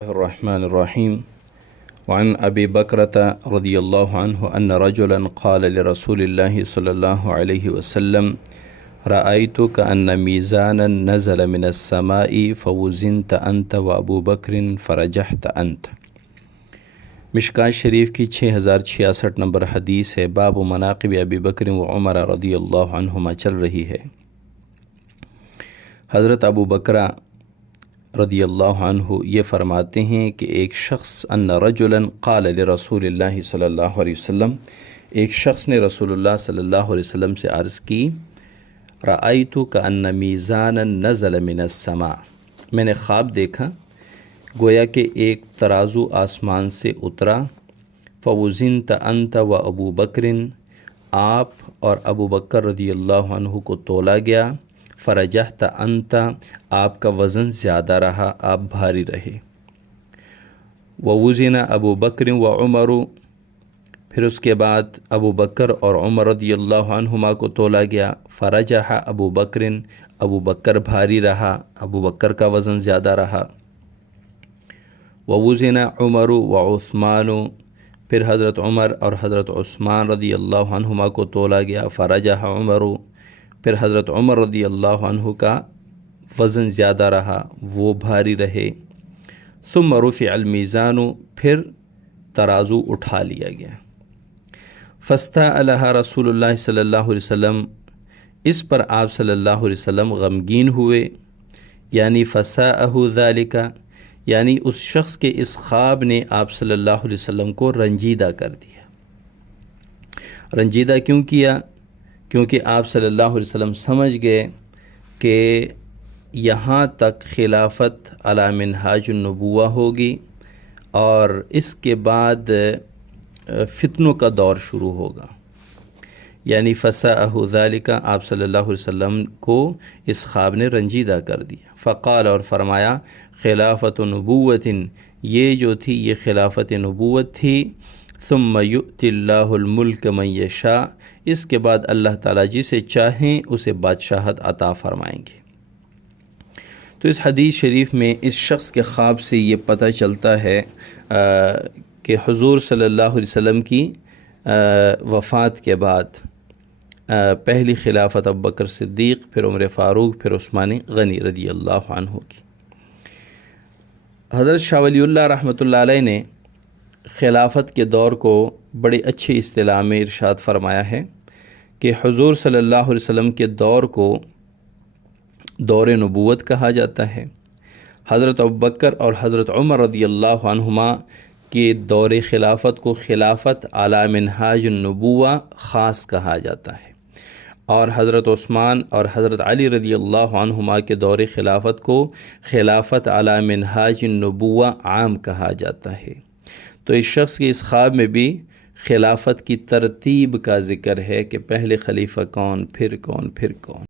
الرحمن الرحيم وعن أبي بكرة رضي الله عنه أن رجلا قال لرسول الله صلى الله عليه وسلم رأيتك أن ميزانا نزل من السماء فوزنت أنت وأبو بكر فرجحت أنت۔ مشکوٰۃ شریف کی 6066 نمبر حدیث ہے۔ باب مناقب ابی بکر و عمر رضی اللہ عنہما چل رہی ہے۔ حضرت ابو بکرہ رضی اللہ عنہ یہ فرماتے ہیں کہ ایک شخص ان رجلا قال لرسول اللہ صلی اللہ علیہ وسلم، ایک شخص نے رسول اللہ صلی اللہ علیہ وسلم سے عرض کی، رأیتو کأن میزانا نزل من السماء، میں نے خواب دیکھا گویا کہ ایک ترازو آسمان سے اترا، فوزنت انت و ابو بکر، آپ اور ابو بکر رضی اللہ عنہ کو تولا گیا، فرجحت انت، آپ کا وزن زیادہ رہا، آپ بھاری رہے، ووزن ابو بکر و عمر، پھر اس کے بعد ابو بکر اور عمر رضی اللہ عنہما کو تولا گیا، فرجح ابو بکر، ابو بکر بھاری رہا، ابو بکر کا وزن زیادہ رہا، ووزن عمر و عثمان، پھر حضرت عمر اور حضرت عثمان رضی اللہ عنہما کو تولا گیا، فرجح عمر، پھر حضرت عمر رضی اللہ عنہ کا وزن زیادہ رہا، وہ بھاری رہے، ثم رفع المیزان، پھر ترازو اٹھا لیا گیا، فاستألها رسول اللہ صلی اللہ علیہ وسلم، اس پر آپ صلی اللہ علیہ وسلم غمگین ہوئے، یعنی فساءہ ذالک، یعنی اس شخص کے اس خواب نے آپ صلی اللہ علیہ وسلم کو رنجیدہ کر دیا۔ رنجیدہ کیوں کیا؟ کیونکہ آپ صلی اللہ علیہ وسلم سمجھ گئے کہ یہاں تک خلافت علی منہاج النبوہ ہوگی اور اس کے بعد فتنوں کا دور شروع ہوگا، یعنی فساءہ ذالک، آپ صلی اللہ علیہ وسلم کو اس خواب نے رنجیدہ کر دیا، فقال، اور فرمایا، خلافت نبوت، یہ جو تھی یہ خلافت نبوت تھی، ثم یؤتی اللہ الملک من یشاء، اس کے بعد اللہ تعالیٰ جسے چاہیں اسے بادشاہت عطا فرمائیں گے۔ تو اس حدیث شریف میں اس شخص کے خواب سے یہ پتہ چلتا ہے کہ حضور صلی اللہ علیہ وسلم کی وفات کے بعد پہلی خلافت ابوبکر صدیق، پھر عمر فاروق، پھر عثمان غنی رضی اللہ عنہ کی۔ حضرت شاہ ولی اللہ رحمۃ اللہ علیہ نے خلافت کے دور کو بڑی اچھی اصطلاح میں ارشاد فرمایا ہے کہ حضور صلی اللہ علیہ وسلم کے دور کو دور نبوت کہا جاتا ہے، حضرت ابوبکر اور حضرت عمر رضی اللہ عنہما کے دور خلافت کو خلافت علی منہاج النبوہ خاص کہا جاتا ہے، اور حضرت عثمان اور حضرت علی رضی اللہ عنہما کے دور خلافت کو خلافت علی منہاج النبوہ عام کہا جاتا ہے۔ تو اس شخص کے اس خواب میں بھی خلافت کی ترتیب کا ذکر ہے کہ پہلے خلیفہ کون، پھر کون، پھر کون۔